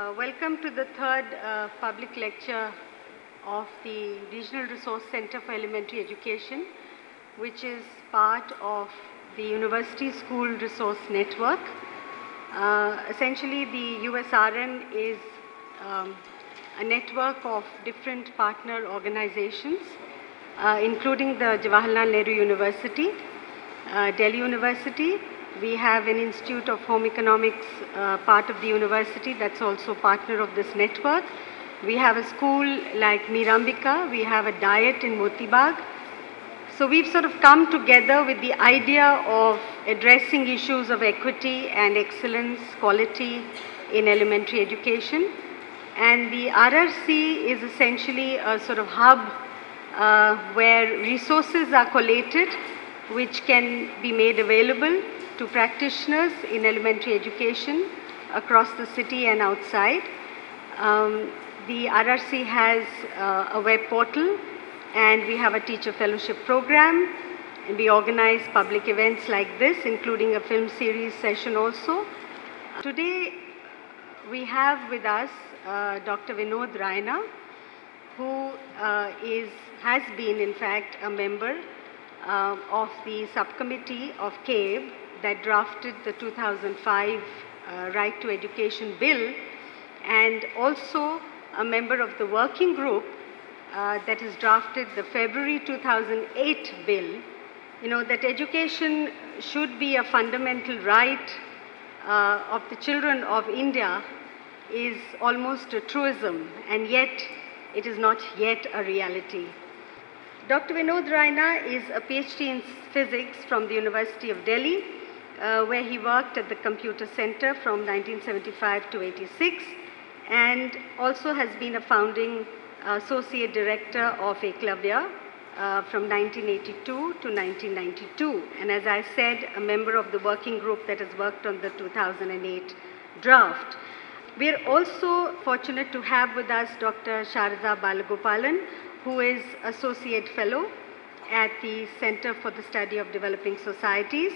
Welcome to the third public lecture of the Regional Resource Center for Elementary Education, which is part of the University School Resource Network. Essentially, the USRN is a network of different partner organizations, including the Jawaharlal Nehru University, Delhi University. We have an Institute of Home Economics, part of the university, that's also partner of this network. We have a school like Mirambika. We have a diet in Motibag. So we've sort of come together with the idea of addressing issues of equity and excellence, quality in elementary education. And the RRC is essentially a sort of hub where resources are collated, which can be made available to practitioners in elementary education across the city and outside. The RRC has a web portal, and we have a teacher fellowship program, and we organize public events like this, including a film series session also. Today, we have with us Dr. Vinod Raina, who has been, in fact, a member of the subcommittee of CABE that drafted the 2005 Right to Education Bill, and also a member of the working group that has drafted the February 2008 bill. You know, that education should be a fundamental right of the children of India is almost a truism, and yet it is not yet a reality. Dr. Vinod Raina is a PhD in physics from the University of Delhi, where he worked at the Computer Center from 1975 to 86, and also has been a founding associate director of Eklavya from 1982 to 1992. And as I said, a member of the working group that has worked on the 2008 draft. We are also fortunate to have with us Dr. Sarda Balagopalan, who is Associate Fellow at the Center for the Study of Developing Societies.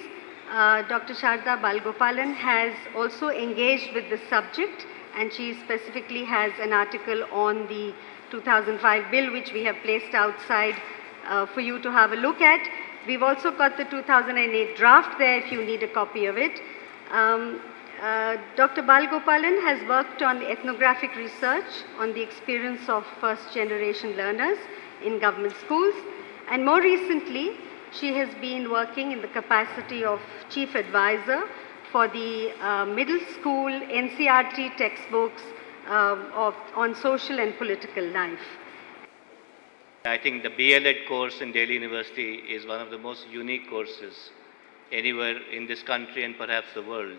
Dr. Sarda Balagopalan has also engaged with this subject, and she specifically has an article on the 2005 bill, which we have placed outside for you to have a look at. We've also got the 2008 draft there if you need a copy of it. Dr. Balagopalan has worked on ethnographic research on the experience of first-generation learners in government schools, and more recently, she has been working in the capacity of chief advisor for the middle school NCERT textbooks on social and political life. I think the BLEd course in Delhi University is one of the most unique courses anywhere in this country and perhaps the world.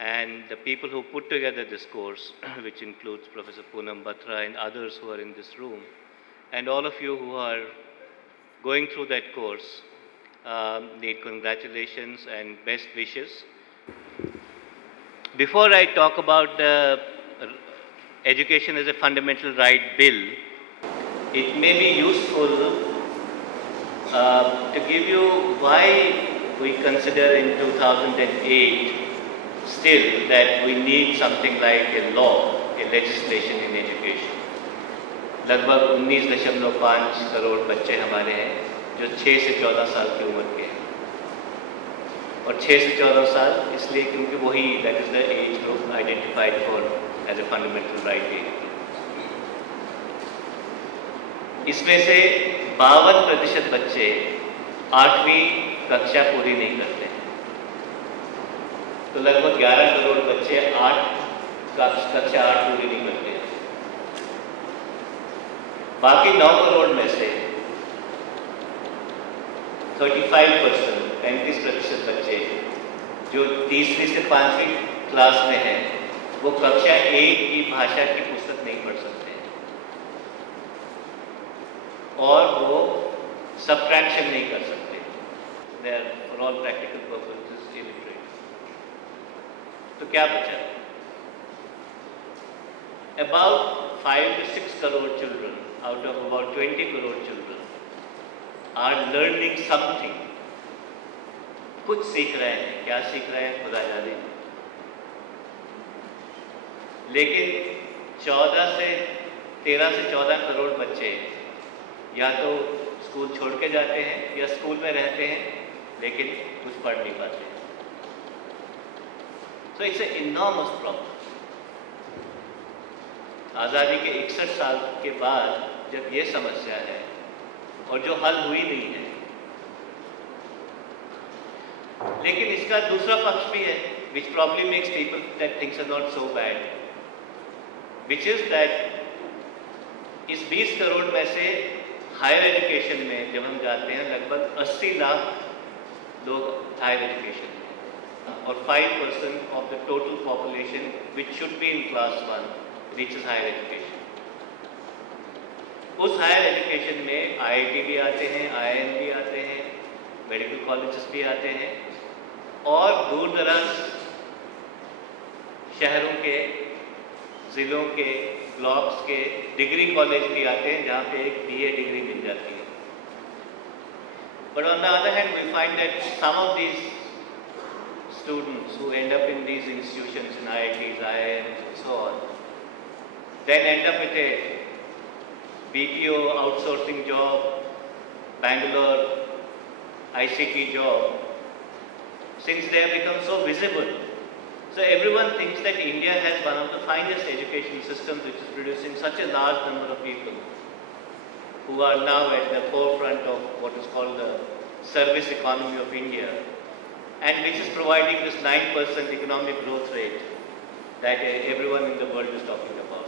And the people who put together this course, which includes Professor Poonam Batra and others who are in this room, and all of you who are going through that course, need congratulations and best wishes. Before I talk about the Education as a Fundamental Right bill, it may be useful to give you why we consider in 2008 still that we need something like a law, a legislation in education. लगभग 19.5 करोड़ बच्चे हमारे हैं जो 6 से 14 साल की उम्र के हैं, और 6 से 14 साल इसलिए क्योंकि वही that is the age group identified for as a fundamental right age. इसमें से 52% बच्चे 8वीं कक्षा पूरी नहीं करते हैं, तो लगभग 11 करोड़ बच्चे कक्षा 8 पूरी नहीं करते हैं। बाकी 9 करोड़ में से 35% बच्चे जो तीसरी से 5वीं क्लास में हैं, वो कक्षा 1 की भाषा की पुस्तक नहीं पढ़ सकते हैं, और वो सब्ट्रैक्शन नहीं कर सकते। They are for all practical purposes illiterate. तो क्या बचा? About 5 to 6 crore children out of about 20 crore children are learning something. कुछ सीख रहे हैं, क्या सीख रहे हैं खुदा जाने। लेकिन 13 से 14 करोड़ बच्चे या तो स्कूल छोड़ के जाते हैं या स्कूल में रहते हैं लेकिन कुछ पढ़ नहीं पाते। So it's a enormous problem. आज़ादी के 61 साल के बाद जब ये समस्या है और जो हल हुई नहीं है, लेकिन इसका दूसरा पक्ष भी है, which probably makes people that things are not so bad, which is that इस 20 करोड़ में से हायर एजुकेशन में जब हम जाते हैं लगभग 80 लाख लोग हायर एजुकेशन में, और 5% of the total population which should be in class 1 reaches higher education। उस हायर एजुकेशन में IIT भी आते हैं, IIM भी आते हैं, मेडिकल कॉलेजेस भी आते हैं, और दूर दराज शहरों के, ज़िलों के, ब्लॉक्स के डिग्री कॉलेज भी आते हैं जहाँ पे एक BA डिग्री मिल जाती है। But on the other hand, we find that some of these students who end up in these institutions, in IITs, IIMs and so on, then end up with a BPO outsourcing job, Bangalore ICT job, since they have become so visible. So everyone thinks that India has one of the finest education systems which is producing such a large number of people who are now at the forefront of what is called the service economy of India, and which is providing this 9% economic growth rate that everyone in the world is talking about.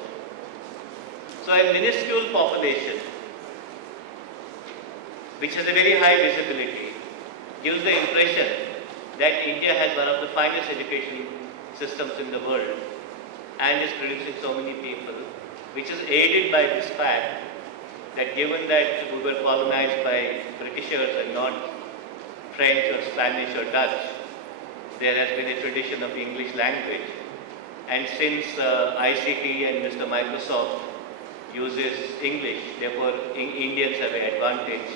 So a minuscule population which has a very high visibility gives the impression that India has one of the finest education systems in the world and is producing so many people, which is aided by this fact that given that we were colonized by Britishers and not French or Spanish or Dutch, there has been a tradition of English language. And since ICT and Mr. Microsoft uses English, therefore Indians have an advantage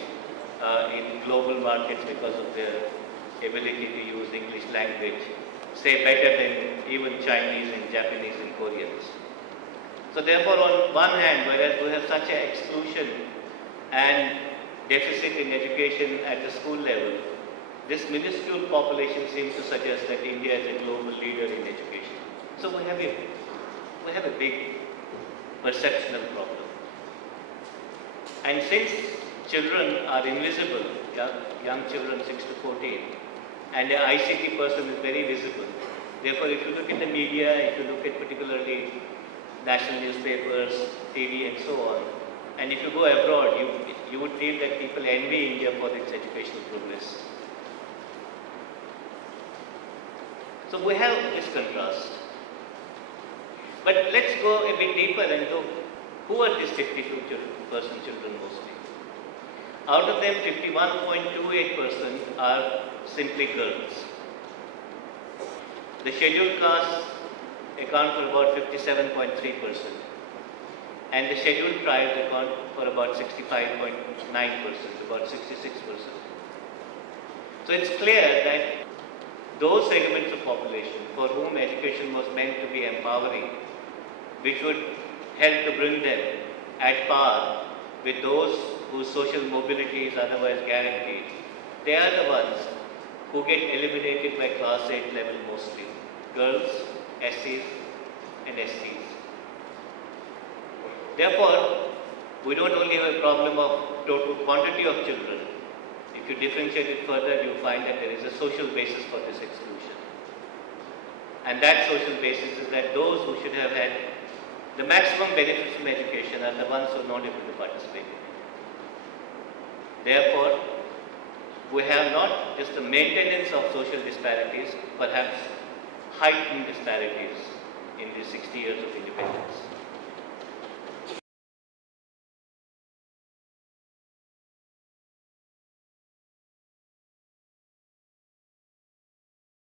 in global markets because of their ability to use English language, say better than even Chinese and Japanese and Koreans. So therefore, on one hand, whereas we have such an exclusion and deficit in education at the school level, this minuscule population seems to suggest that India is a global leader in education. So we have a big perceptional problem. And since children are invisible, young children 6 to 14, and an ICT person is very visible, therefore if you look at the media, if you look at particularly national newspapers, TV and so on, and if you go abroad, you would feel that people envy India for its educational progress. So we have this contrast. But let's go a bit deeper and look, who are these 52% children mostly? Out of them, 51.28% are simply girls. The scheduled castes account for about 57.3%, and the scheduled tribes account for about 65.9%, about 66%. So it's clear that those segments of population for whom education was meant to be empowering, which would help to bring them at par with those whose social mobility is otherwise guaranteed, they are the ones who get eliminated by class 8 level mostly. Girls, SCs and STs. Therefore, we don't only have a problem of total quantity of children. If you differentiate it further, you find that there is a social basis for this exclusion. And that social basis is that those who should have had the maximum benefits from education are the ones who are not able to participate in it. Therefore, we have not just the maintenance of social disparities, perhaps heightened disparities in the 60 years of independence.